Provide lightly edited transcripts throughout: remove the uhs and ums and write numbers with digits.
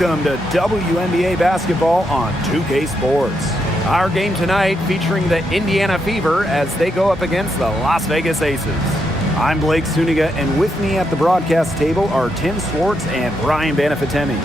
Welcome to WNBA basketball on 2K Sports. Our game tonight featuring the Indiana Fever as they go up against the Las Vegas Aces. I'm Blake Suniga, and with me at the broadcast table are Tim Swartz and Brian Banafitemi.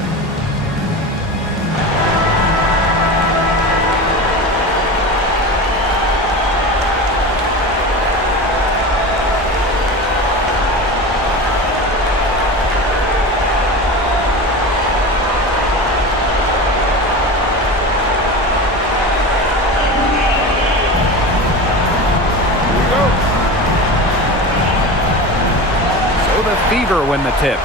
Fever win the tip.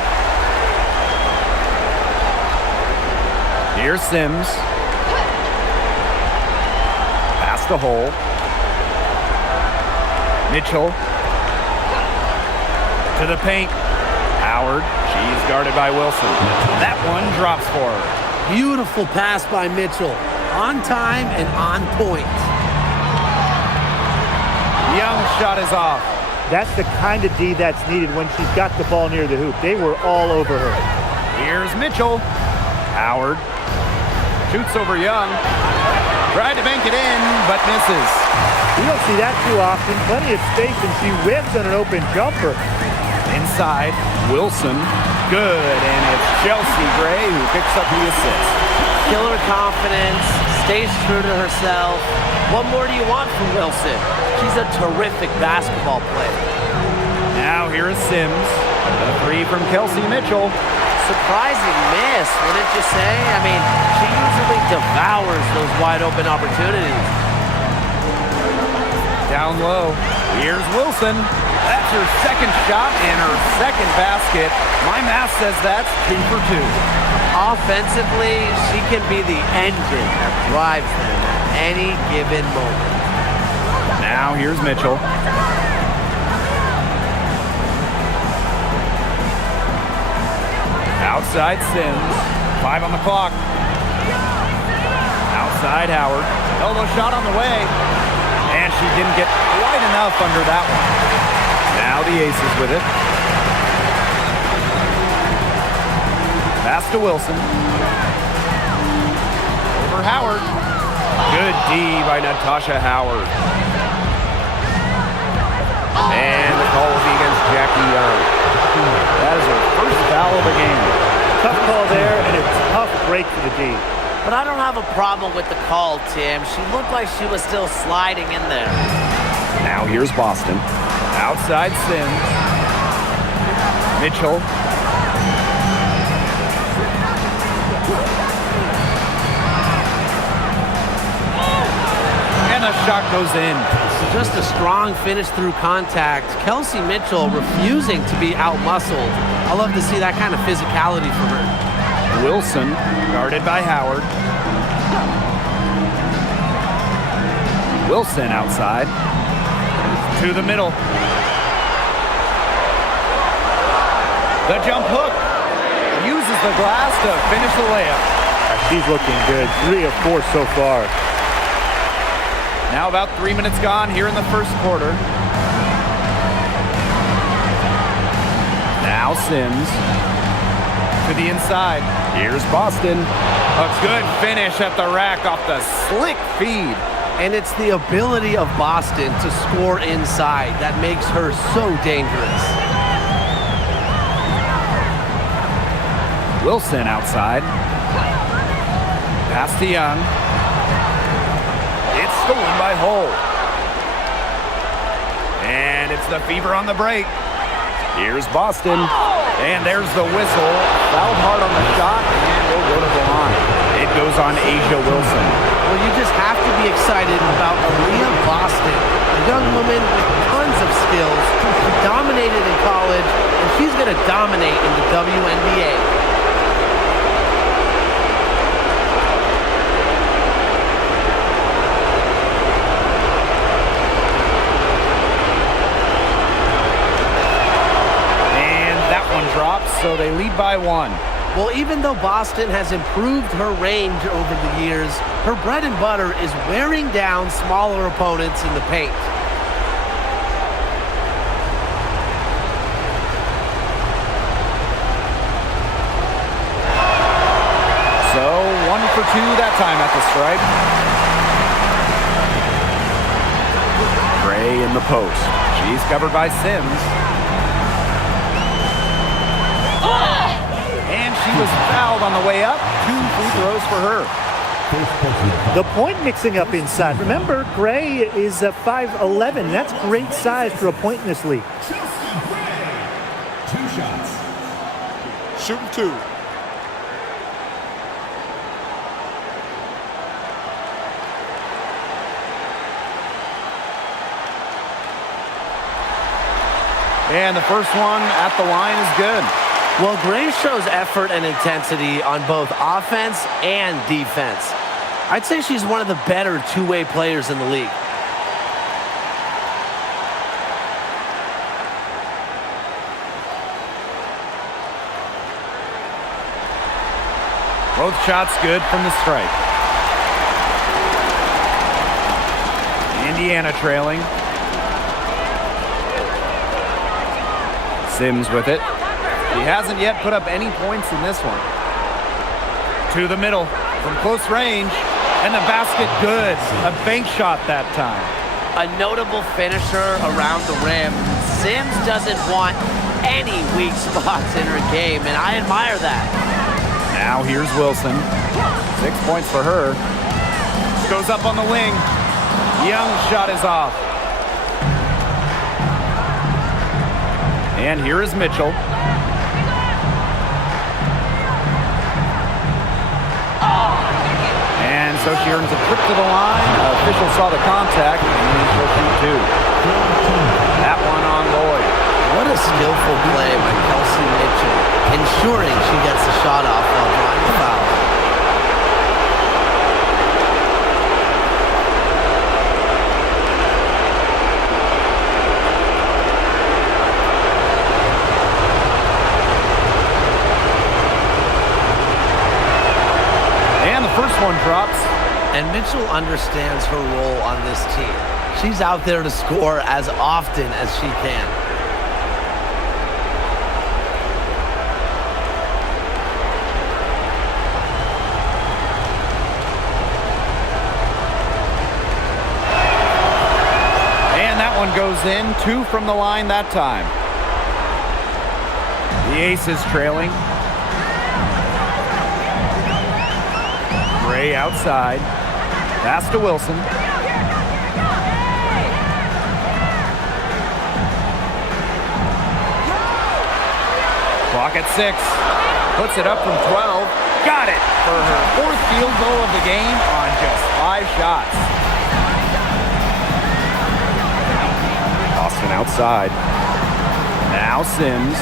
Here's Sims. Past the hole. Mitchell. To the paint. Howard. She's guarded by Wilson. That one drops for her. Beautiful pass by Mitchell. On time and on point. Young's shot is off. That's the kind of D that's needed when she's got the ball near the hoop. They were all over her. Here's Mitchell. Howard shoots over Young. Tried to bank it in, but misses. We don't see that too often. Plenty of space, and she whips on an open jumper. Inside, Wilson. Good, and it's Chelsea Gray who picks up the assist. Killer confidence, stays true to herself. What more do you want from Wilson? She's a terrific basketball player. Now here is Sims. A three from Kelsey Mitchell. Surprising miss, wouldn't you say? I mean, she usually devours those wide open opportunities. Down low. Here's Wilson. That's her second shot and her second basket. My math says that's 2 for 2. Offensively, she can be the engine that drives them at any given moment. Now here's Mitchell. Outside Sims. 5 on the clock. Outside Howard. Elbow shot on the way. And she didn't get quite enough under that one. Now the Aces with it. Pass to Wilson. Over Howard. Good D by Natasha Howard. And the call will be against Jackie Young. That is her first foul of the game. Tough call there, and a tough break for the D. But I don't have a problem with the call, Tim. She looked like she was still sliding in there. Now here's Boston. Outside Sims. Mitchell. And the shot goes in. So just a strong finish through contact. Kelsey Mitchell refusing to be out-muscled. I love to see that kind of physicality from her. Wilson, guarded by Howard. Wilson outside. To the middle. The jump hook. Uses the glass to finish the layup. She's looking good. 3 of 4 so far. Now about 3 minutes gone here in the first quarter. Now Sims. To the inside. Here's Boston. A good finish at the rack off the slick feed. And it's the ability of Boston to score inside that makes her so dangerous. Wilson outside. Pass to Young. It's stolen by Hull. And it's the Fever on the break. Here's Boston. And there's the whistle. Fouled hard on the shot, and will go to the line. It goes on Asia Wilson. Well, you just have to be excited about Aaliyah Boston, a young woman with tons of skills. She dominated in college, and she's going to dominate in the WNBA. Drops, so they lead by 1. Well, even though Boston has improved her range over the years, her bread and butter is wearing down smaller opponents in the paint. 1 for 2 that time at the stripe. Gray in the post. She's covered by Sims. And she was fouled on the way up. 2 free throws for her. The point mixing up inside. Remember, Gray is a 5'11". That's great size for a point in this league. 2 shots. Shooting 2. And the first one at the line is good. Well, Gray shows effort and intensity on both offense and defense. I'd say she's one of the better two-way players in the league. Both shots good from the stripe. Indiana trailing. Sims with it. He hasn't yet put up any points in this one. To the middle from close range. And the basket good. A bank shot that time. A notable finisher around the rim. Sims doesn't want any weak spots in her game, and I admire that. Now here's Wilson. 6 points for her. Goes up on the wing. Young's shot is off. And here is Mitchell. And so she earns a trip to the line. Official saw the contact, and she'll shoot 2. That one on Lloyd. What a skillful play by Kelsey Mitchell, ensuring she gets the shot off while drawing the foul. And the first one drops. And Mitchell understands her role on this team. She's out there to score as often as she can. And that one goes in. 2 from the line that time. The Aces trailing. Gray outside. Pass to Wilson. Clock at 6. Puts it up from 12. Got it for her 4th field goal of the game on just 5 shots. Boston outside. Now Sims.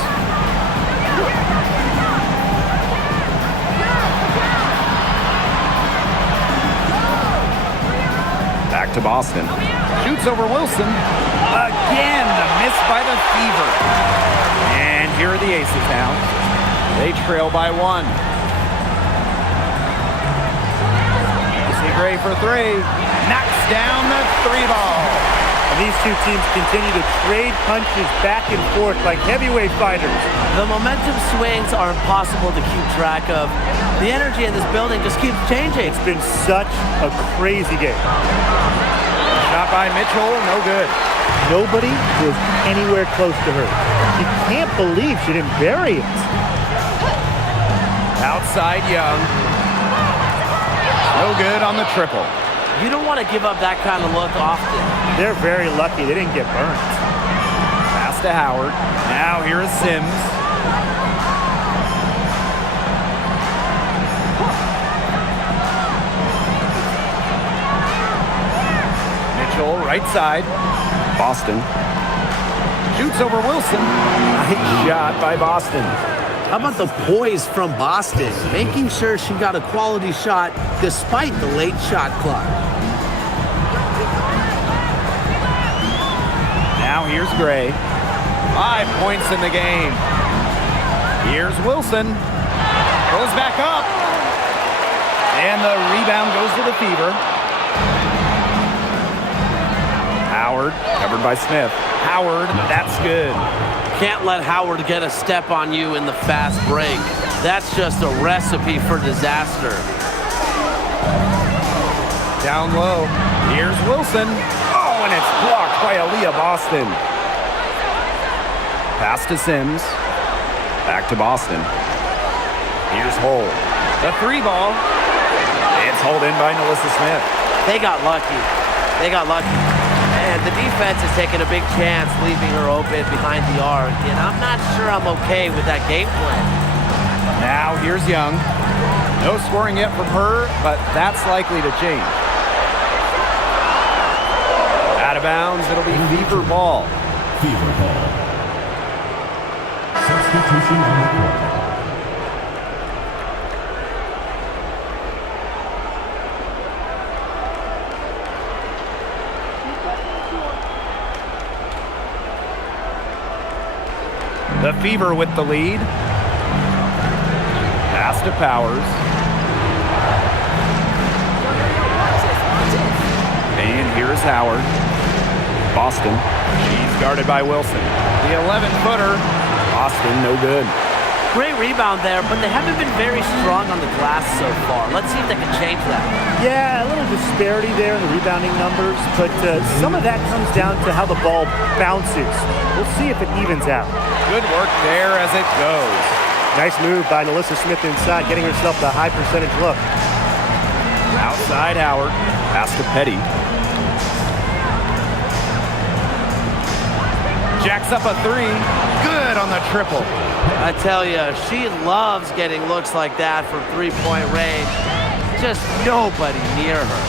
Back to Boston. Shoots over Wilson. Again, the miss by the Fever. And here are the Aces now. They trail by 1. See Gray for 3. Knocks down the 3 ball. And these two teams continue to trade punches back and forth like heavyweight fighters. The momentum swings are impossible to keep track of. The energy in this building just keeps changing. It's been such a crazy game. Shot by Mitchell, no good. Nobody was anywhere close to her. You can't believe she didn't bury it. Outside Young. No good on the triple. You don't want to give up that kind of look often. They're very lucky they didn't get burned. Pass to Howard. Now here is Sims. Mitchell, right side. Boston. Shoots over Wilson. Nice shot by Boston. How about the poise from Boston, making sure she got a quality shot despite the late shot clock. Now here's Gray. 5 points in the game. Here's Wilson. Goes back up. And the rebound goes to the Fever. Howard, covered by Smith. Howard, that's good. Can't let Howard get a step on you in the fast break. That's just a recipe for disaster. Down low. Here's Wilson. Oh, and it's blocked by Aaliyah Boston. Pass to Sims. Back to Boston. Here's Hole. The 3 ball. It's hauled in by Melissa Smith. They got lucky. And the defense is taking a big chance, leaving her open behind the arc. And I'm not sure I'm okay with that game plan. Now here's Young. No scoring yet from her, but that's likely to change. Out of bounds, it'll be Fever ball. Fever ball. Substitution on the court. The Fever with the lead. Pass to Powers. And here's Howard. Boston. She's guarded by Wilson. The 11-footer. Boston, no good. Great rebound there, but they haven't been very strong on the glass so far. Let's see if they can change that. Yeah, a little disparity there in the rebounding numbers, but some of that comes down to how the ball bounces. We'll see if it evens out. Good work there as it goes. Nice move by Melissa Smith inside, getting herself the high percentage look. Outside Howard. Pass to Petty. Jacks up a 3. Good on the triple. I tell you, she loves getting looks like that from three-point range. Just nobody near her.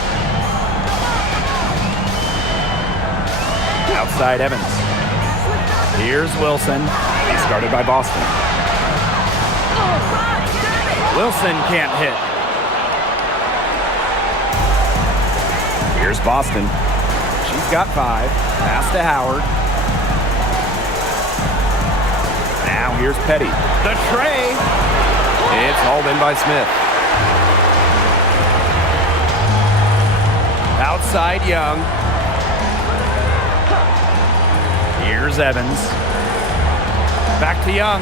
Outside Evans. Here's Wilson. He's guarded by Boston. Wilson can't hit. Here's Boston. She's got 5. Pass to Howard. Now here's Petty. The tray. It's hauled in by Smith. Outside Young. Here's Evans. Back to Young.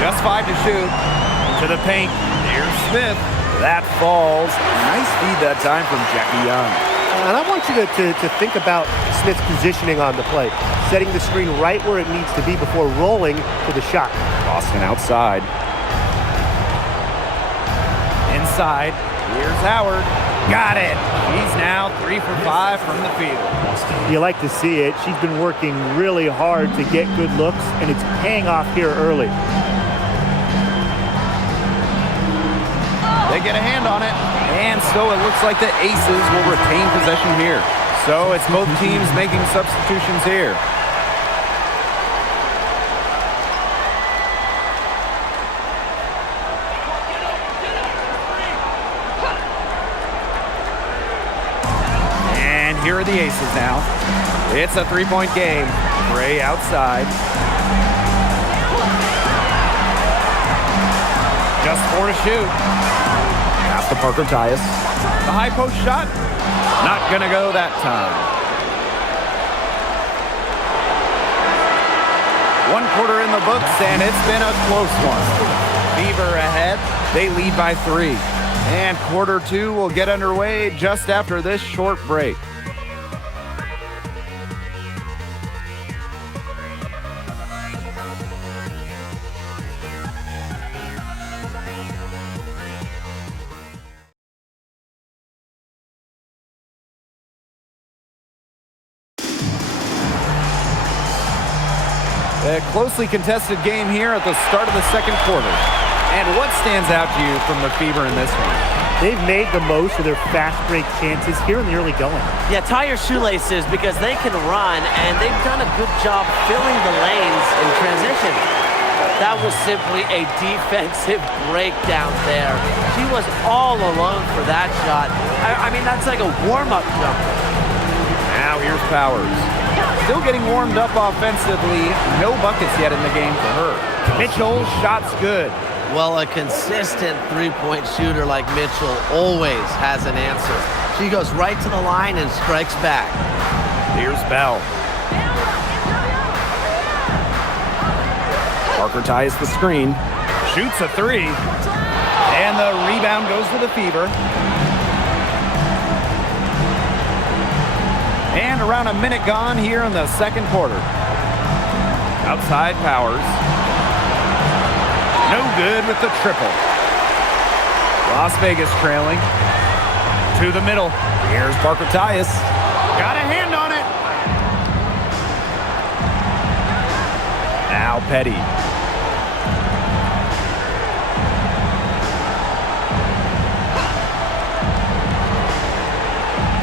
Just 5 to shoot. To the paint. Here's Smith. That falls. Nice feed that time from Jackie Young. And I want you to think about Smith's positioning on the play, setting the screen right where it needs to be before rolling to the shot. Boston outside. Inside. Here's Howard. Got it. He's now 3 for 5 from the field. You like to see it. She's been working really hard to get good looks, and it's paying off here early. They get a hand on it, and so it looks like the Aces will retain possession here. So it's both teams making substitutions here. And here are the Aces now. It's a 3-point game. Gray outside. Just 4 to shoot. Pass to Parker Tyus. The high post shot. Not going to go that time. 1 quarter in the books, and it's been a close one. Fever ahead. They lead by 3. And quarter 2 will get underway just after this short break. A closely contested game here at the start of the second quarter. And what stands out to you from the Fever in this one? They've made the most of their fast break chances here in the early going. Yeah, tie your shoelaces because they can run, and they've done a good job filling the lanes in transition. That was simply a defensive breakdown there. She was all alone for that shot. I mean, that's like a warm-up jumper. Now here's Powers. Still getting warmed up offensively. No buckets yet in the game for her. Mitchell, shot's good. Well, a consistent three-point shooter like Mitchell always has an answer. She goes right to the line and strikes back. Here's Bell. Parker ties the screen. Shoots a 3. And the rebound goes to the Fever. And around a minute gone here in the second quarter. Outside Powers. No good with the triple. Las Vegas trailing. To the middle. Here's Parker Tyus. Got a hand on it. Now Petty.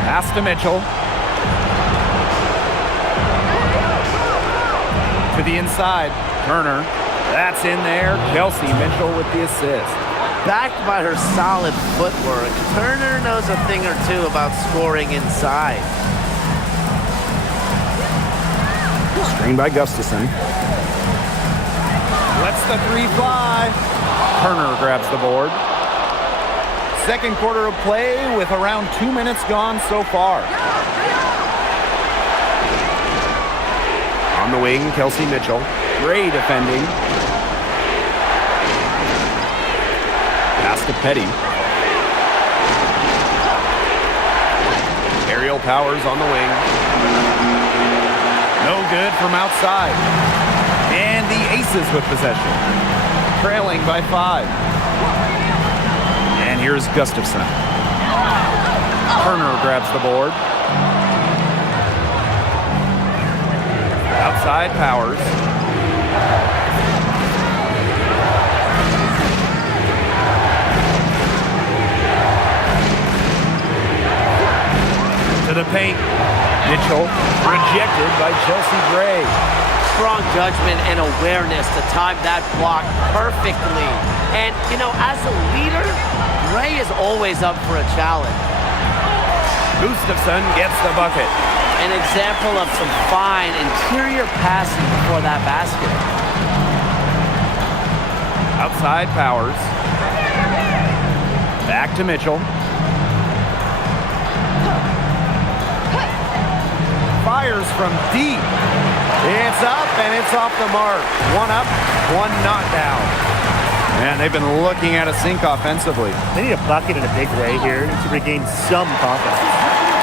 Pass to Mitchell. To the inside. Turner. That's in there. Kelsey Mitchell with the assist. Backed by her solid footwork, Turner knows a thing or two about scoring inside. Screen by Gustafson. Lets the three fly. Turner grabs the board. Second quarter of play with around 2 minutes gone so far. On the wing, Kelsey Mitchell. Gray defending. Pass to Petty. Aerial Powers on the wing. No good from outside. And the Aces with possession. Trailing by 5. And here's Gustafson. Turner grabs the board. Outside Powers. To the paint. Mitchell rejected by Chelsea Gray. Strong judgment and awareness to time that block perfectly. And, you know, as a leader, Gray is always up for a challenge. Gustafson gets the bucket. An example of some fine interior passing before that basket. Outside Powers. Back to Mitchell. Fires from deep. It's up and it's off the mark. One up, one not down. Man, they've been looking at a sink offensively. They need a bucket in a big way here to regain some confidence.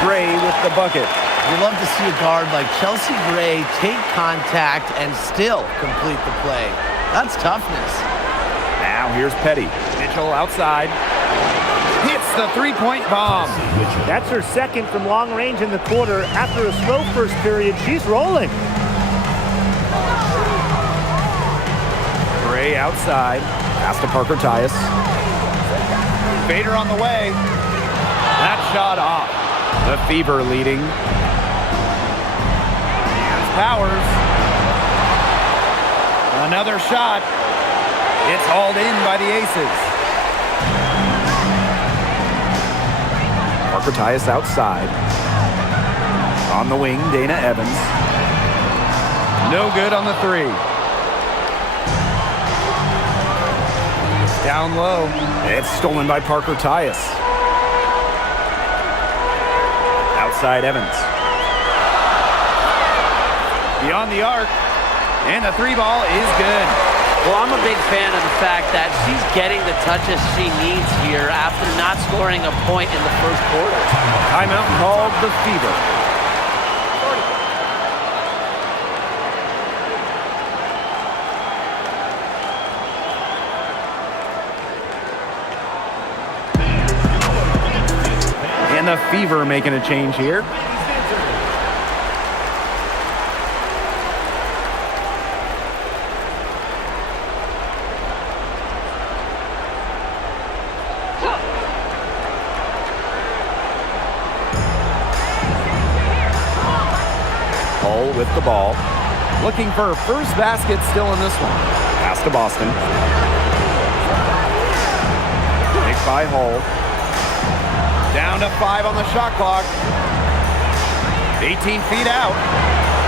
Gray with the bucket. You love to see a guard like Chelsea Gray take contact and still complete the play. That's toughness. Now here's Petty. Mitchell outside. Hits the three-point bomb. That's her second from long range in the quarter. After a slow first period, she's rolling. Gray outside. Pass to Parker Tyus. Vader on the way. That shot off. The Fever leading. Here's Powers. Another shot. It's hauled in by the Aces. Parker Tyus outside. On the wing, Dana Evans. No good on the three. Down low. It's stolen by Parker Tyus. Outside Evans. Beyond the arc. And the three ball is good. Well, I'm a big fan of the fact that she's getting the touches she needs here after not scoring a point in the first quarter. Timeout called the Fever. And the Fever making a change here. Hull with the ball. Looking for her first basket still in this one. Pass to Boston. Picked by Hull. Down to 5 on the shot clock. 18 feet out.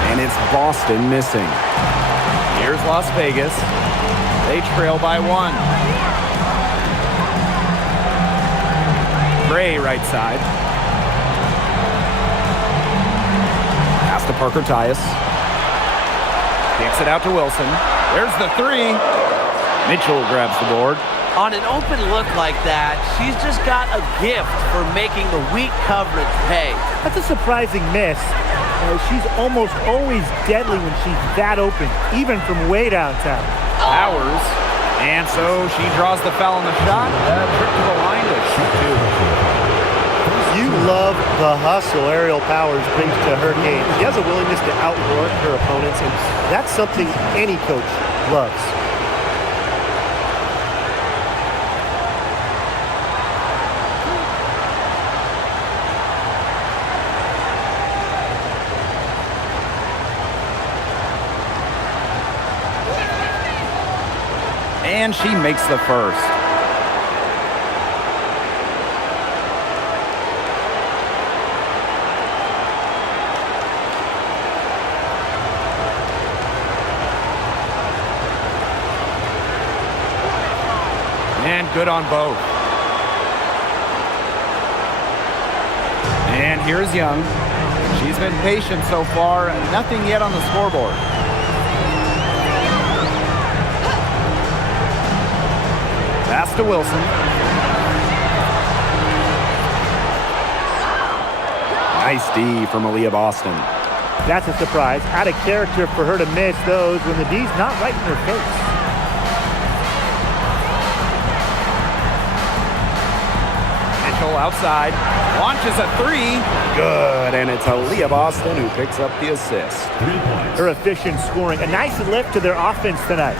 And it's Boston missing. Here's Las Vegas. They trail by 1. Gray right side. Pass to Parker Tyus. Kicks it out to Wilson. There's the three. Mitchell grabs the board. On an open look like that, she's just got a gift for making the weak coverage pay. That's a surprising miss. She's almost always deadly when she's that open, even from way downtown. Powers. And so she draws the foul on the shot. Trip to the line to shoot two. You love the hustle Aerial Powers brings to her game. She has a willingness to outwork her opponents, and that's something any coach loves. And she makes the first. And good on both. And here's Young. She's been patient so far. Nothing yet on the scoreboard. Pass to Wilson. Nice D from Aaliyah Boston. That's a surprise. Out of character for her to miss those when the D's not right in her face. Mitchell outside. Launches a three. Good. And it's Aaliyah Boston who picks up the assist. 3 points. Her efficient scoring. A nice lift to their offense tonight.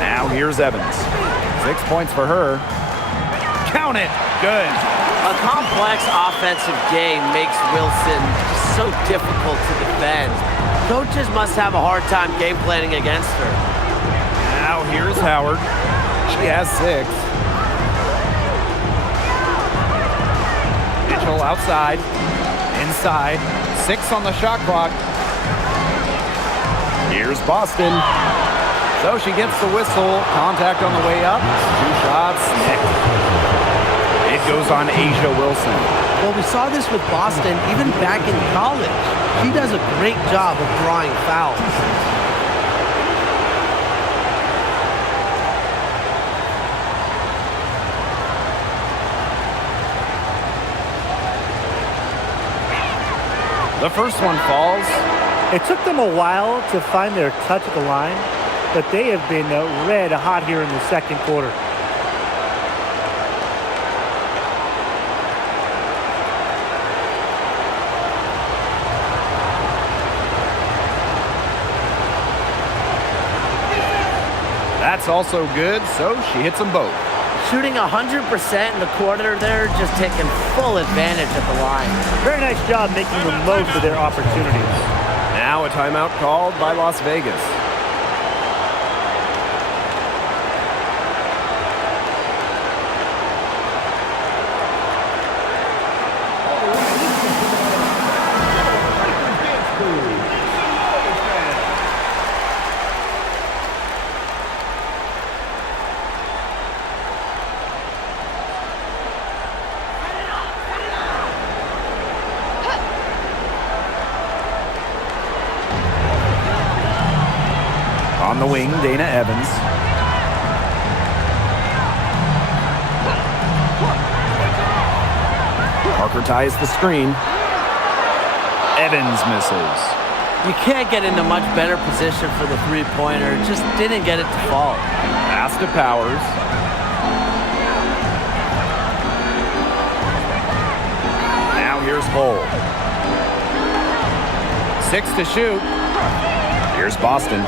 Now here's Evans. 6 points for her. Count it. Good. A complex offensive game makes Wilson so difficult to defend. Coaches must have a hard time game planning against her. Now here's Howard. She has 6. Mitchell outside. Inside. 6 on the shot clock. Here's Boston. So she gets the whistle. Contact on the way up. 2 shots. It goes on Asia Wilson. Well, we saw this with Boston even back in college. She does a great job of drawing fouls. The first one falls. It took them a while to find their touch at the line, but they have been red hot here in the second quarter. That's also good, so she hits them both. Shooting 100% in the quarter there, just taking full advantage of the line. Very nice job making the most of their opportunities. Now a timeout called by Las Vegas. On the wing, Dana Evans. Parker ties the screen. Evans misses. You can't get into much better position for the three-pointer. Just didn't get it to fall. Pass to Powers. Now here's Bull. 6 to shoot. Here's Boston.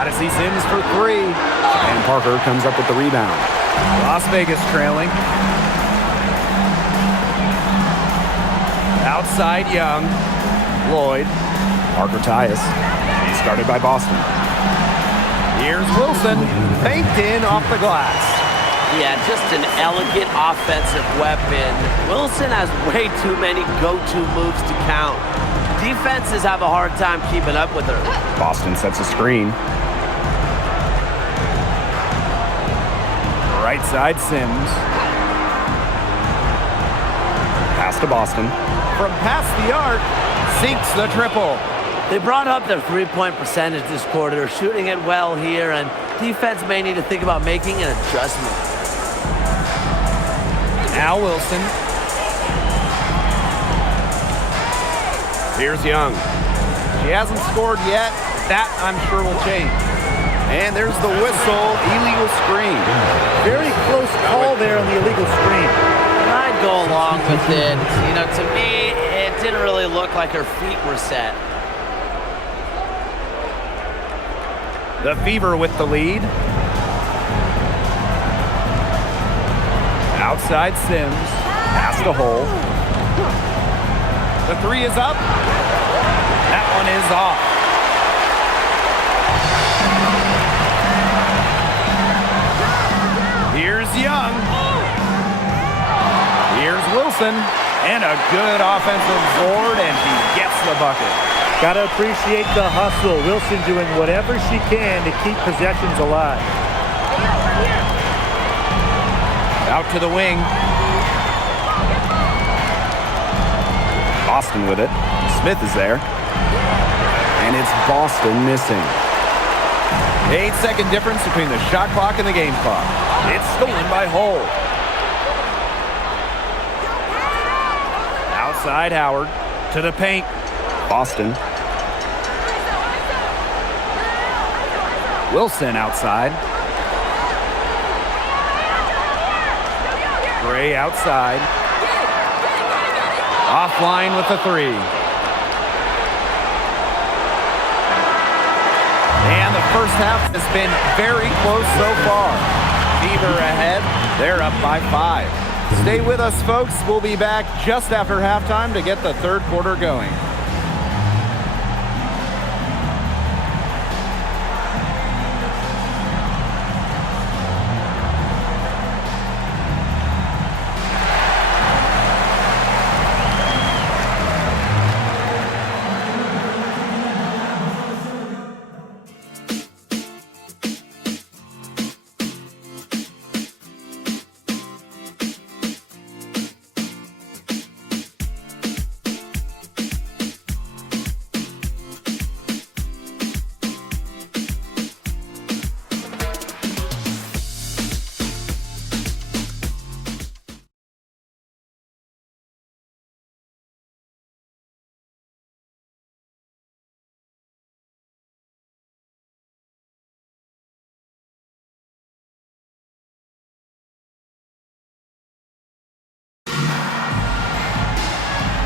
Gotta see Sims for 3. And Parker comes up with the rebound. Las Vegas trailing. Outside Young. Lloyd. Parker Tyus. He's started by Boston. Here's Wilson. Banked in off the glass. Yeah, just an elegant offensive weapon. Wilson has way too many go-to moves to count. Defenses have a hard time keeping up with her. Boston sets a screen. Right side Sims. Pass to Boston. From past the arc, sinks the triple. They brought up their three-point percentage this quarter. They're shooting it well here, and defense may need to think about making an adjustment. Now Wilson. Here's Young. She hasn't scored yet. That, I'm sure, will change. And there's the whistle, illegal screen. Very close call there on the illegal screen. I'd go along with it. You know, to me, it didn't really look like her feet were set. The Fever with the lead. Outside Sims. Past the hole. The three is up. That one is off. Here's Young. Here's Wilson. And a good offensive board, and she gets the bucket. Got to appreciate the hustle. Wilson doing whatever she can to keep possessions alive. Out to the wing. Boston with it. Smith is there. And it's Boston missing. 8-second difference between the shot clock and the game clock. It's stolen by Hull. Outside Howard. To the paint. Boston. Wilson outside. Gray outside. Offline with the three. And the first half has been very close so far. Fever ahead. They're up by 5. Stay with us, folks. We'll be back just after halftime to get the third quarter going.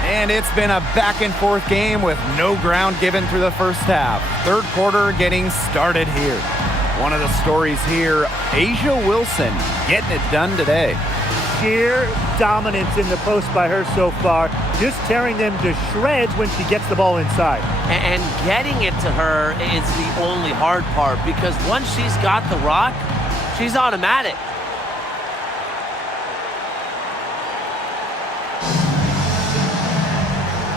And it's been a back-and-forth game with no ground given through the first half. Third quarter getting started here. One of the stories here, A'ja Wilson getting it done today. Sheer dominance in the post by her so far. Just tearing them to shreds when she gets the ball inside. And getting it to her is the only hard part, because once she's got the rock, she's automatic.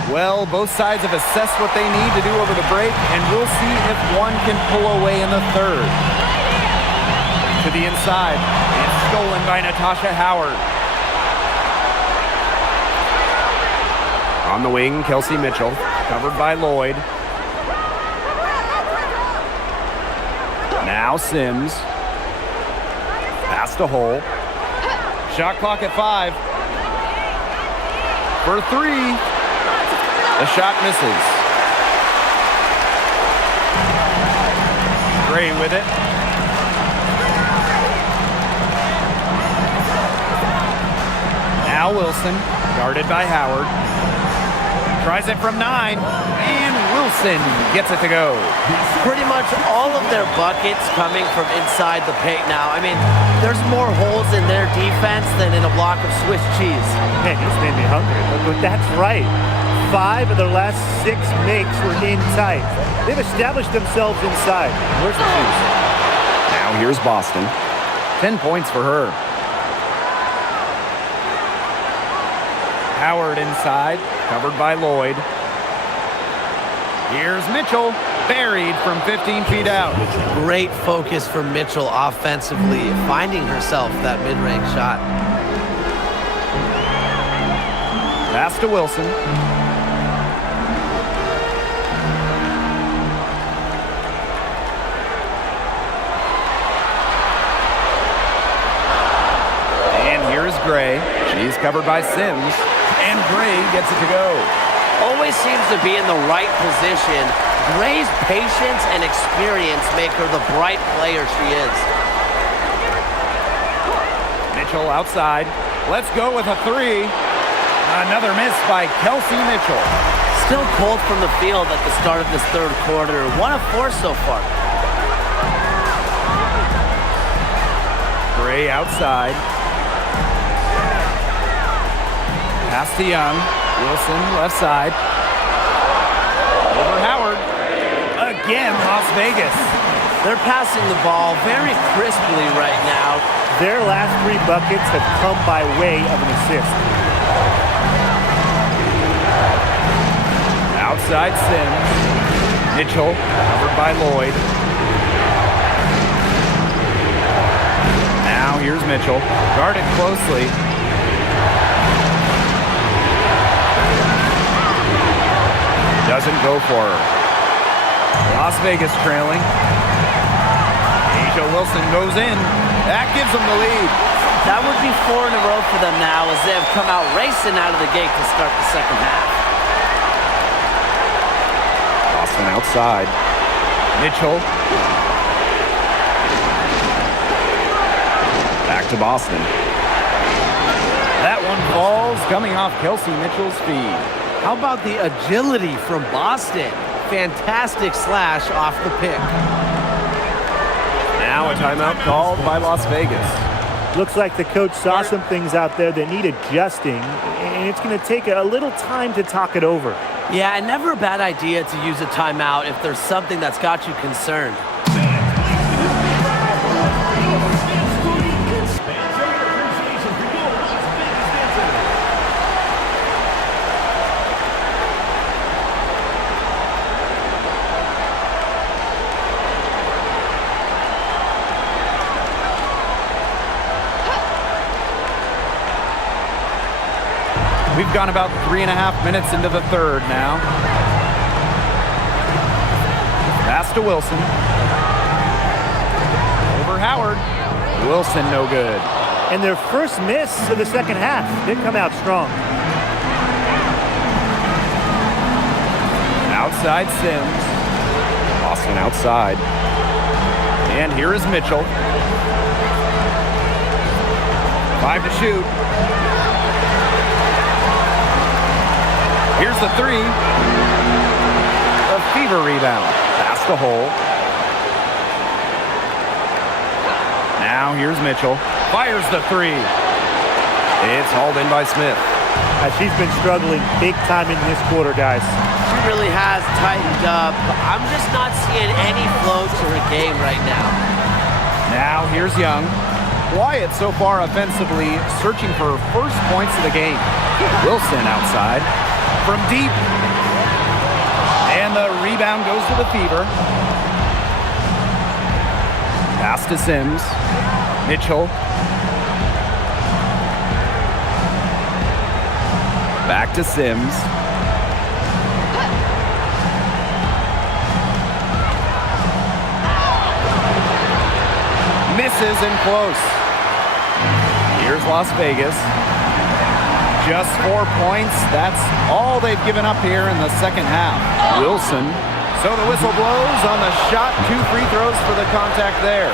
Well, both sides have assessed what they need to do over the break, and we'll see if one can pull away in the third. To the inside. It's stolen by Natasha Howard. On the wing, Kelsey Mitchell, covered by Lloyd. Now Sims. Pass to Hull. Shot clock at 5. For 3. The shot misses. Gray with it. Now Wilson, guarded by Howard. Tries it from 9, and Wilson gets it to go. Pretty much all of their buckets coming from inside the paint now. I mean, there's more holes in their defense than in a block of Swiss cheese. Man, you just made me hungry, but that's right. 5 of their last 6 makes were in tight. They've established themselves inside. Where's the juice? Now here's Boston. 10 points for her. Howard inside, covered by Lloyd. Here's Mitchell, buried from 15 feet out. Great focus for Mitchell offensively, finding herself that mid-range shot. Pass to Wilson. Gray. She's covered by Sims, and Gray gets it to go. Always seems to be in the right position. Gray's patience and experience make her the bright player she is. Mitchell outside. Let's go with a three. Another miss by Kelsey Mitchell. Still cold from the field at the start of this third quarter. 1 of 4 so far. Gray outside. Pass to Young. Wilson left side. Over Howard. Again, Las Vegas. They're passing the ball very crisply right now. Their last 3 buckets have come by way of an assist. Outside Sims. Mitchell covered by Lloyd. Now here's Mitchell. Guarded closely. Doesn't go for her. Las Vegas trailing. Asia Wilson goes in. That gives them the lead. That would be 4 in a row for them now as they have come out racing out of the gate to start the second half. Boston outside. Mitchell. Back to Boston. That one falls, coming off Kelsey Mitchell's feed. How about the agility from Boston? Fantastic slash off the pick. Now a timeout called by Las Vegas. Looks like the coach saw some things out there that need adjusting, and it's going to take a little time to talk it over. Yeah, and never a bad idea to use a timeout if there's something that's got you concerned. We've gone about 3.5 minutes into the third now. Pass to Wilson. Over Howard. Wilson no good. And their first miss of the second half did come out strong. Outside Sims. Boston outside. And here is Mitchell. 5 to shoot. Here's the three. A Fever rebound. Past the hole. Now here's Mitchell. Fires the three. It's hauled in by Smith. She's been struggling big time in this quarter, guys. She really has tightened up. I'm just not seeing any flow to her game right now. Now here's Young. Wyatt so far offensively searching for first points of the game. Wilson outside. From deep. And the rebound goes to the Fever. Pass to Sims. Mitchell. Back to Sims. Misses and close. Here's Las Vegas. Just 4 points. That's all they've given up here in the second half. Wilson. So the whistle blows on the shot. 2 free throws for the contact there.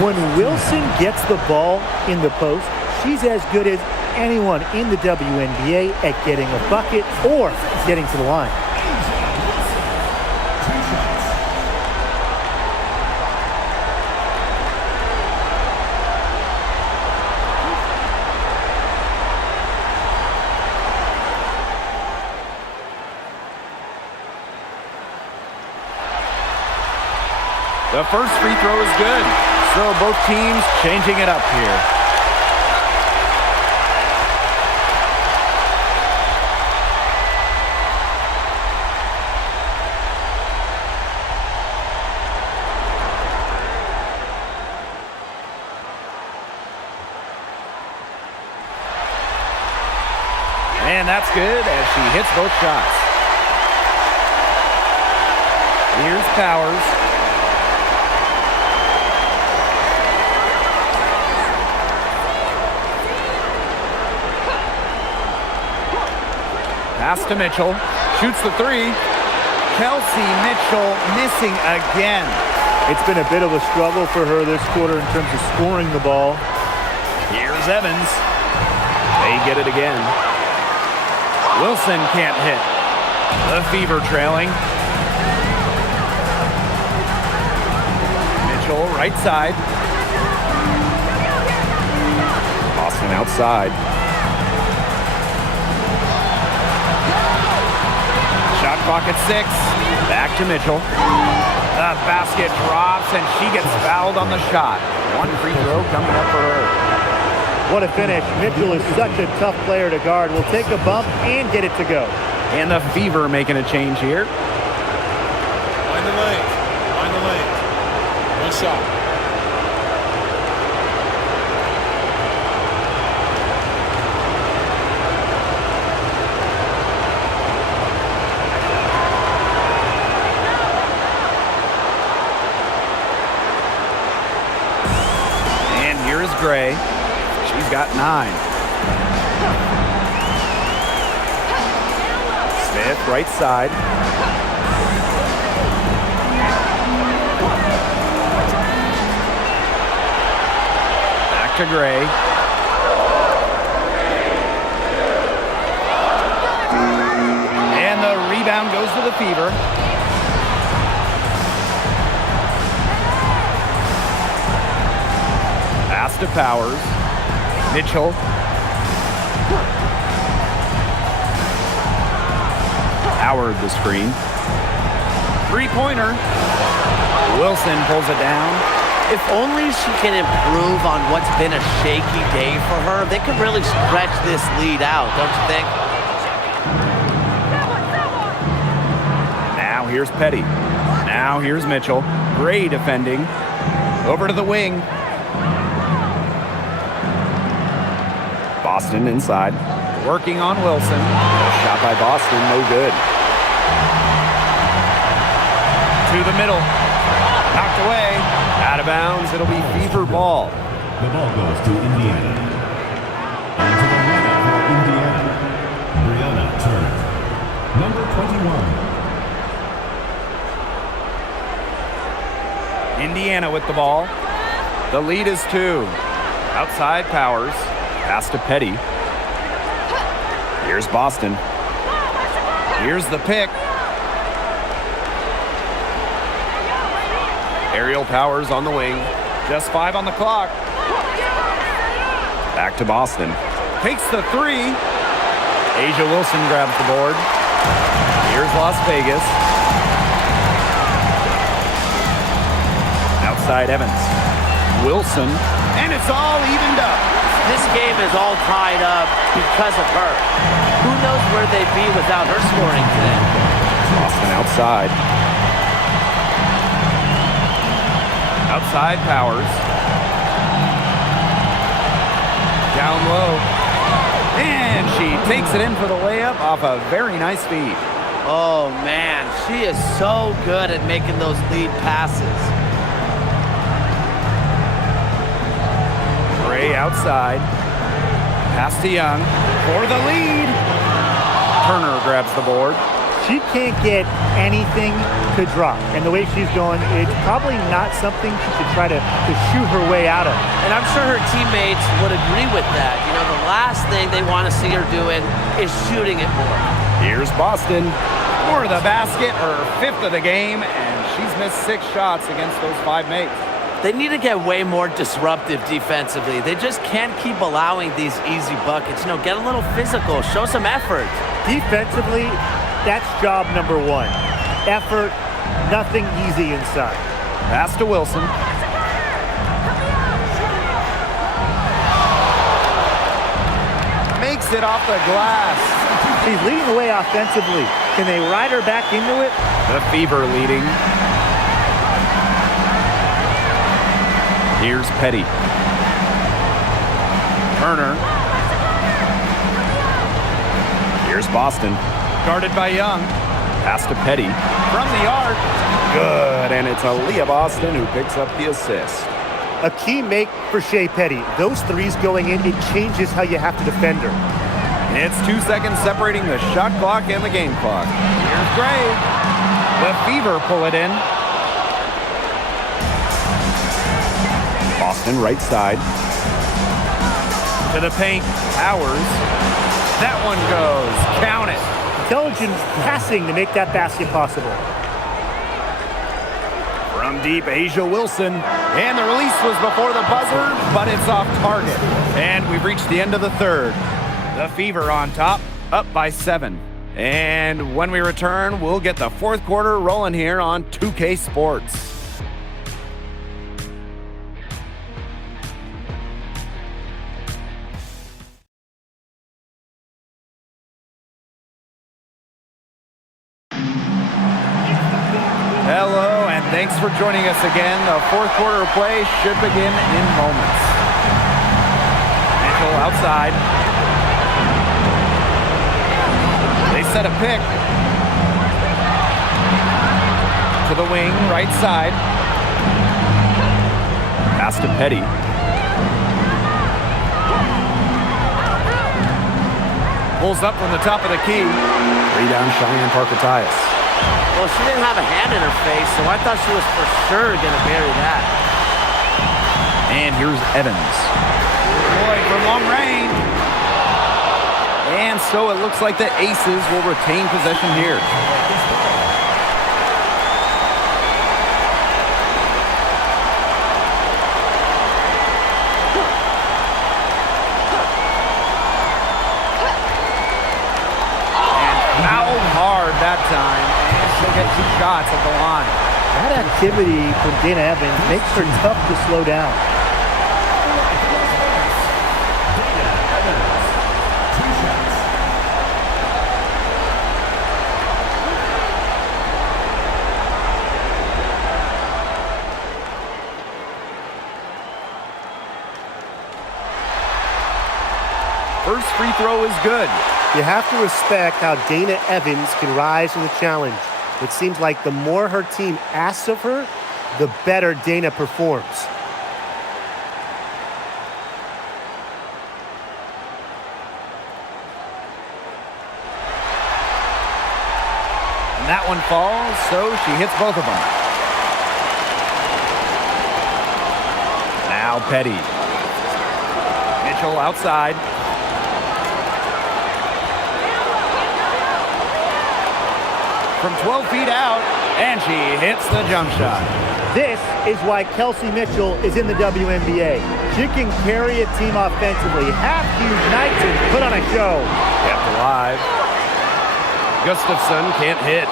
When Wilson gets the ball in the post, she's as good as anyone in the WNBA at getting a bucket or getting to the line. The first free throw is good. So both teams changing it up here. And that's good as she hits both shots. Here's Powers. Pass to Mitchell. Shoots the three. Kelsey Mitchell missing again. It's been a bit of a struggle for her this quarter in terms of scoring the ball. Here's Evans. They get it again. Wilson can't hit. The Fever trailing. Mitchell right side. Boston outside. Shot clock at 6. Back to Mitchell. The basket drops and she gets fouled on the shot. One free throw coming up for her. What a finish. Mitchell is such a tough player to guard. Will take a bump and get it to go. And the Fever making a change here. Find the lane. Find the lane. One shot. And here's Gray. She's got 9. Smith, right side. Back to Gray. And the rebound goes to the Fever. Pass to Powers. Mitchell. Howard the screen. Three-pointer. Wilson pulls it down. If only she can improve on what's been a shaky day for her, they could really stretch this lead out, don't you think? Now here's Petty. Now here's Mitchell. Gray defending. Over to the wing. Boston inside. Working on Wilson. Shot by Boston, no good. To the middle. Knocked away. Out of bounds. It'll be Fever ball. The ball goes to Indiana. Into the lineup for Indiana, Brianna Turner, number 21. Indiana with the ball. The lead is 2. Outside Powers. Pass to Petty. Here's Boston. Here's the pick. Aerial Powers on the wing. Just 5 on the clock. Back to Boston. Takes the 3. Asia Wilson grabs the board. Here's Las Vegas. Outside Evans. Wilson. And it's all evened up. This game is all tied up because of her. Who knows where they'd be without her scoring today? Boston outside. Outside Powers. Down low. And she takes it in for the layup off a very nice feed. Oh, man. She is so good at making those lead passes. Gray outside. Pass to Young for the lead. Turner grabs the board. She can't get anything to drop. And the way she's going, it's probably not something she should try to shoot her way out of. And I'm sure her teammates would agree with that. You know, the last thing they want to see her doing is shooting it more. Here's Boston for the basket, her 5th of the game, and she's missed 6 shots against those 5 mates. They need to get way more disruptive defensively. They just can't keep allowing these easy buckets. You know, get a little physical, show some effort. Defensively, that's job number 1. Effort, nothing easy inside. Pass to Wilson. Makes it off the glass. She's leading the way offensively. Can they ride her back into it? The Fever leading. Here's Petty. Turner. Here's Boston. Guarded by Young. Pass to Petty. From the arc. Good, and it's Aaliyah Boston who picks up the assist. A key make for Shea Petty. Those threes going in, it changes how you have to defend her. It's 2 seconds separating the shot clock and the game clock. Here's Gray. The Fever pull it in. Boston right side. To the paint. Powers. That one goes. Count it. Intelligent passing to make that basket possible. From deep, Asia Wilson. And the release was before the buzzer, but it's off target. And we've reached the end of the third. The Fever on top, up by 7. And when we return, we'll get the fourth quarter rolling here on 2K Sports. Hello, and thanks for joining us again. The fourth quarter of play should begin in moments. Mitchell outside. They set a pick. To the wing, right side. Pass to Petty. Pulls up from the top of the key. Rebound, Cheyenne Parker-Tyus. Well, she didn't have a hand in her face, so I thought she was for sure going to bury that. And here's Evans. Boy, from long range. And so it looks like the Aces will retain possession here. And fouled hard that time. She'll get 2 shots at the line. That activity from Dana Evans makes her tough to slow down. First free throw is good. You have to respect how Dana Evans can rise to the challenge. It seems like the more her team asks of her, the better Dana performs. And that one falls, so she hits both of them. Now Petty. Mitchell outside. From 12 feet out, and she hits the jump shot. This is why Kelsey Mitchell is in the WNBA. She can carry a team offensively, have huge nights, and put on a show. Kept alive. Gustafson can't hit.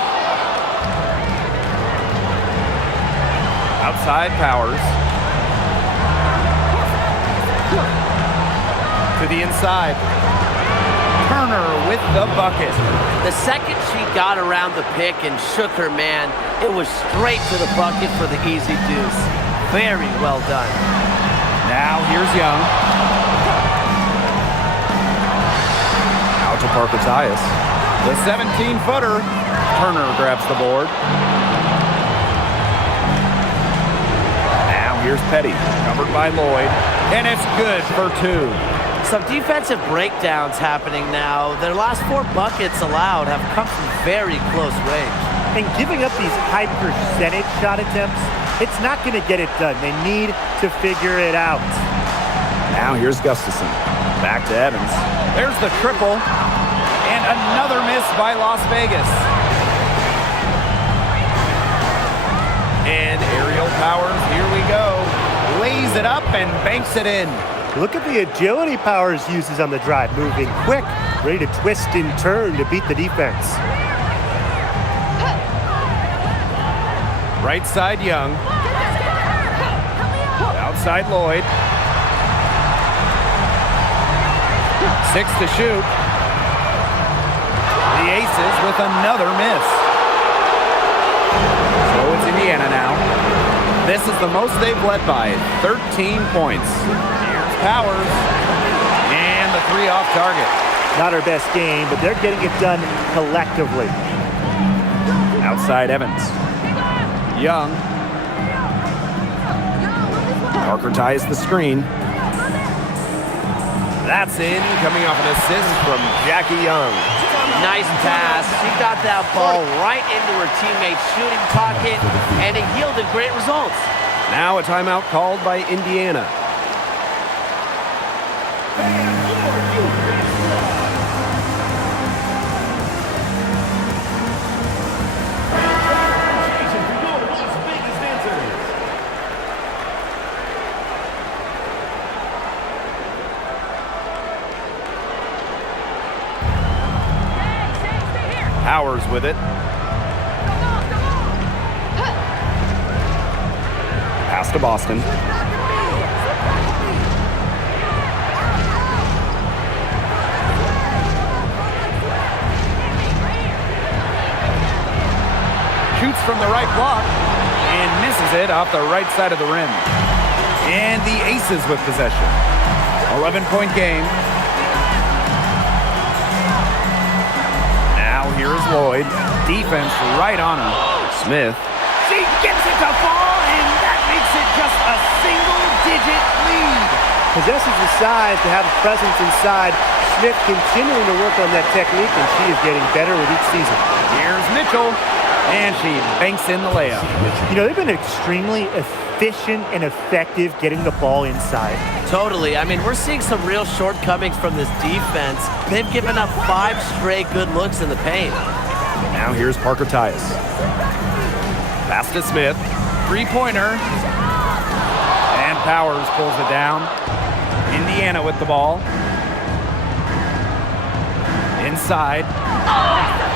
Outside Powers. To the inside. Turner with the bucket. The second she got around the pick and shook her man, it was straight to the bucket for the easy deuce. Very well done. Now here's Young. Out to Parker-Tyus. The 17-footer. Turner grabs the board. Now here's Petty. Covered by Lloyd. And it's good for 2. Some defensive breakdowns happening now. Their last 4 buckets allowed have come from very close range. And giving up these high percentage shot attempts, it's not going to get it done. They need to figure it out. Now here's Gustafson. Back to Evans. There's the triple. And another miss by Las Vegas. And aerial Powers, here we go. Lays it up and banks it in. Look at the agility Powers uses on the drive, moving quick, ready to twist and turn to beat the defense. Right side Young. Outside Lloyd. 6 to shoot. The Aces with another miss. So it's Indiana now. This is the most they've led by, 13 points. Powers, and the 3 off target. Not her best game, but they're getting it done collectively. Outside Evans. Young. Parker ties the screen. That's in, coming off an assist from Jackie Young. Nice pass. She got that ball right into her teammate's shooting pocket, and it yielded great results. Now a timeout called by Indiana. Powers with it. Pass to Boston. Shoots from the right block and misses it off the right side of the rim. And the Aces with possession. 11-point game. Here is Lloyd. Defense right on him. Smith. She gets it to fall, and that makes it just a single-digit lead. Possesses the size to have a presence inside. Smith continuing to work on that technique, and she is getting better with each season. Here's Mitchell, and she banks in the layup. You know, they've been extremely efficient and effective getting the ball inside. Totally. I mean, we're seeing some real shortcomings from this defense. They've given up 5 straight good looks in the paint. Now here's Parker Tyus. Pass to Smith. Three-pointer. And Powers pulls it down. Indiana with the ball. Inside.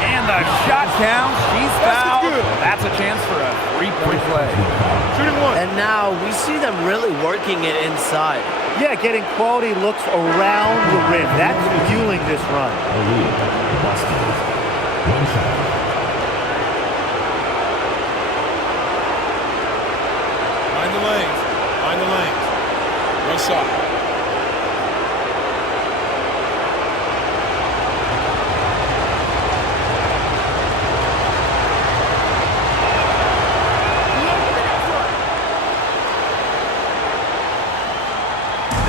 And the shot count. She's fouled. That's a chance for a three-point play. Shooting one. And now we see them really working it inside. Yeah, getting quality looks around the rim. That's fueling this run. The lead. Boston. One shot. Find the lanes. Find the lanes. One shot.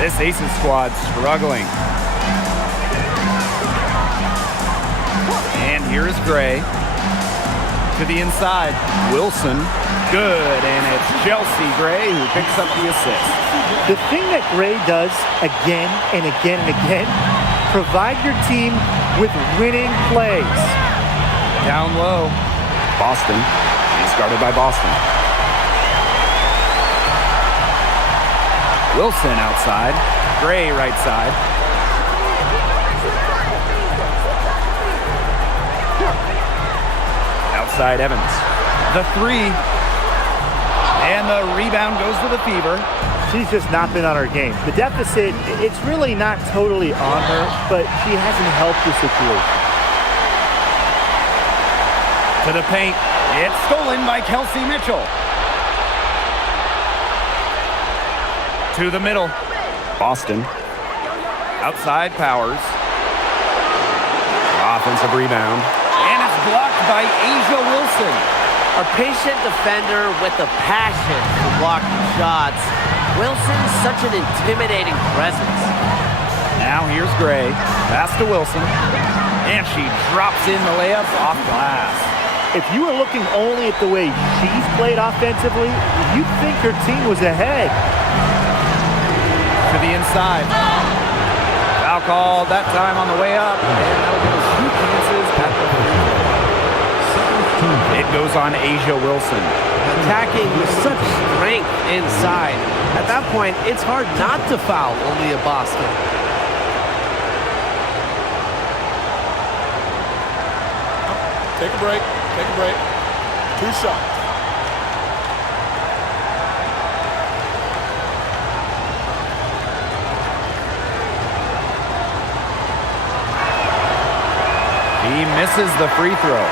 This Aces squad struggling. And here is Gray. To the inside. Wilson. Good. And it's Chelsea Gray who picks up the assist. The thing that Gray does again and again and again, provide your team with winning plays. Down low. Boston. She's guarded by Boston. Wilson outside. Gray right side. Outside Evans. The three. And the rebound goes to the Fever. She's just not been on her game. The deficit, it's really not totally on her, but she hasn't helped the situation. To the paint. It's stolen by Kelsey Mitchell. To the middle. Boston. Outside Powers. Offensive rebound. And it's blocked by Asia Wilson. A patient defender with a passion for blocking shots. Wilson's such an intimidating presence. Now here's Gray. Pass to Wilson. And she drops in the layup off glass. If you were looking only at the way she's played offensively, you'd think her team was ahead. To the inside. Foul called that time on the way up. And that'll give us 2 chances at the free throw. It goes on Asia Wilson. Attacking with such strength inside. At that point, it's hard not to foul Aaliyah Boston. Take a break. Take a break. 2 shots. He misses the free throw.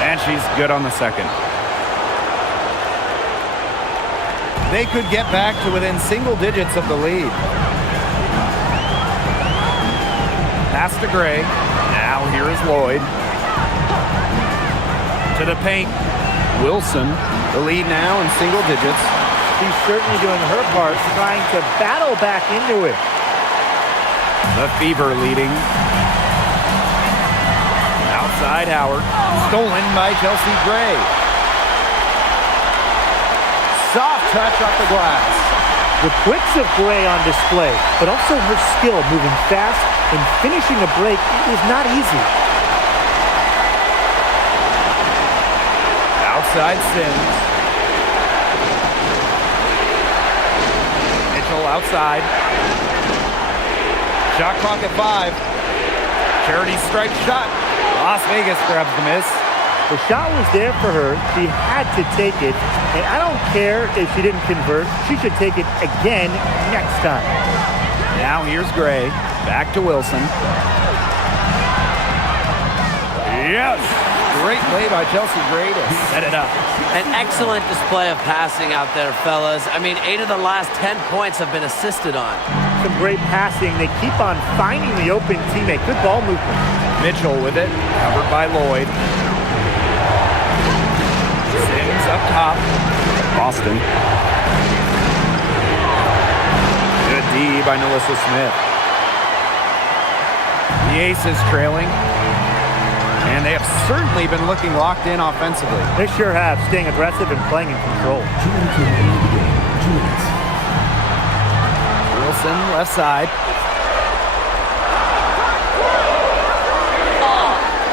And she's good on the second. They could get back to within single digits of the lead. Pass to Gray. Now here is Lloyd. To the paint. Wilson. The lead now in single digits. She's certainly doing her part, trying to battle back into it. The Fever leading. Outside Howard. Stolen by Chelsea Gray. Soft touch off the glass. The quicks of Gray on display, but also her skill moving fast and finishing a break is not easy. Outside Sims. Mitchell outside. Shot clock at 5. Charity strike shot. Las Vegas grabs the miss. The shot was there for her. She had to take it. And I don't care if she didn't convert. She should take it again next time. Now here's Gray. Back to Wilson. Yes! Great play by Chelsea Gray to set it up. An excellent display of passing out there, fellas. I mean, 8 of the last 10 points have been assisted on. Some great passing. They keep on finding the open teammate. Good ball movement. Mitchell with it. Covered by Lloyd. Sims up top. Boston. Good D by Melissa Smith. The Aces trailing. And they have certainly been looking locked in offensively. They sure have, staying aggressive and playing in control. Wilson, left side.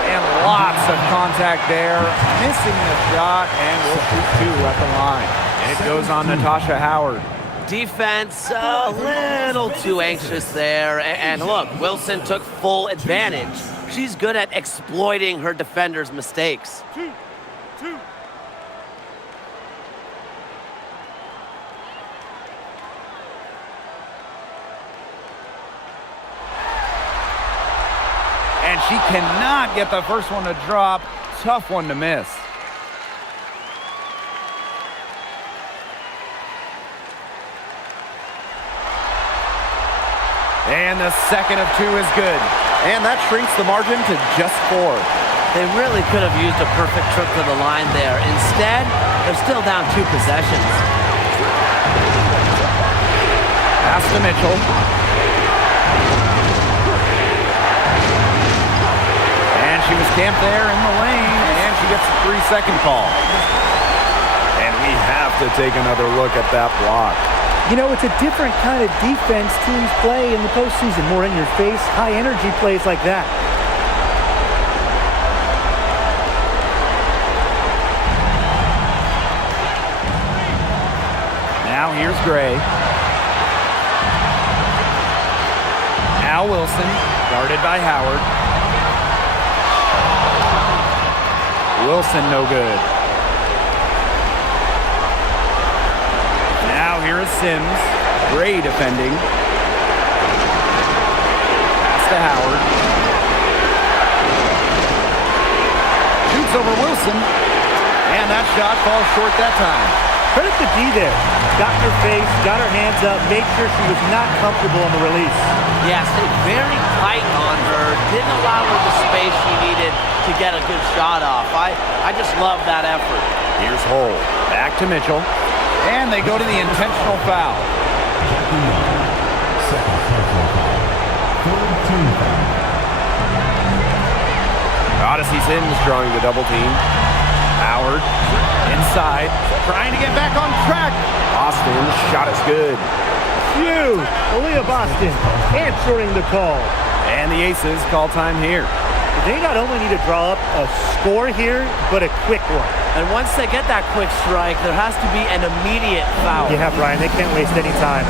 And lots of contact there. Missing the shot, and will shoot 2 at the line. And it goes on Natasha Howard. Defense a little too anxious there. And look, Wilson took full advantage. She's good at exploiting her defenders' mistakes. And she cannot get the first one to drop. Tough one to miss. And the second of 2 is good. And that shrinks the margin to just 4. They really could have used a perfect trip to the line there. Instead, they're still down 2 possessions. Pass to Mitchell. And she was camped there in the lane, and she gets a 3-second call. And we have to take another look at that block. You know, it's a different kind of defense teams play in the postseason. More in your face, high energy plays like that. Now here's Gray. Now Wilson, guarded by Howard. Wilson no good. Now here is Sims. Gray defending. Pass to Howard. Shoots over Wilson. And that shot falls short that time. Credit to D there. Got in her face, got her hands up, made sure she was not comfortable on the release. Yeah, stayed very tight on her. Didn't allow her the space she needed to get a good shot off. I just love that effort. Here's Hull. Back to Mitchell. And they go to the intentional foul. Second personal foul. Third team foul. Odyssey Sims drawing the double team. Howard inside, trying to get back on track. Boston's shot is good. Phew! Aaliyah Boston answering the call. And the Aces call time here. They not only need to draw up a score here, but a quick one. And once they get that quick strike, there has to be an immediate foul. Yeah, Brian, they can't waste any time.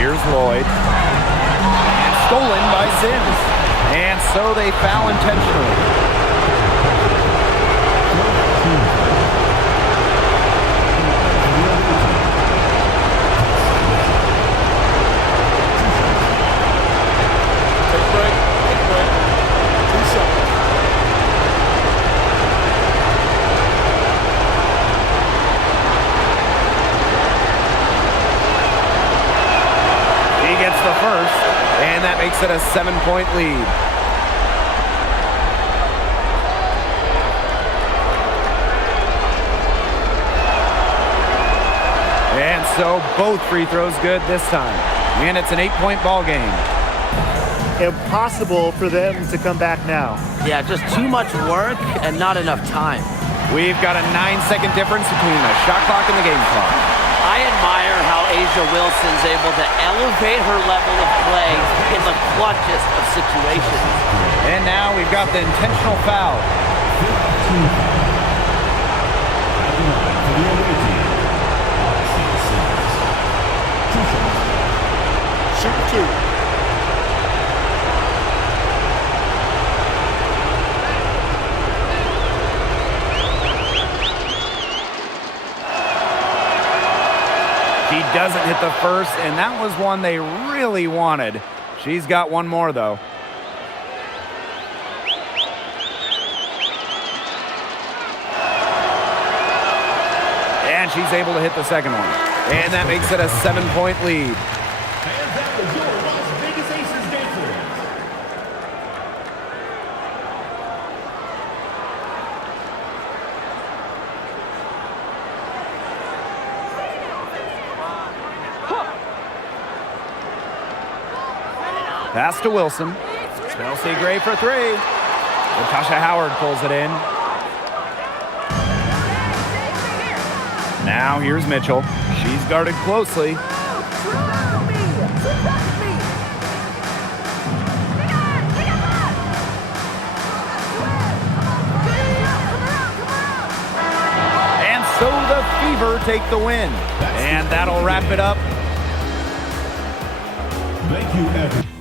Here's Lloyd. And stolen by Sims. And so they foul intentionally. makes it a 7-point lead. And so both free throws good this time. And it's an 8-point ball game. Impossible for them to come back now. Yeah, just too much work and not enough time. We've got a 9-second difference between the shot clock and the game clock. I admire how A'ja Wilson's able to elevate her level of play in the clutchest of situations. And now we've got the intentional foul. Shoot 2. She doesn't hit the first, and that was one they really wanted. She's got one more, though. And she's able to hit the second one. And that makes it a 7-point lead. And that was your Las Vegas Aces Dancers. Pass to Wilson. Chelsea Gray for 3. Natasha Howard pulls it in. Now here's Mitchell. She's guarded closely. And so the Fever take the win. And that'll wrap it up. Thank you, everyone.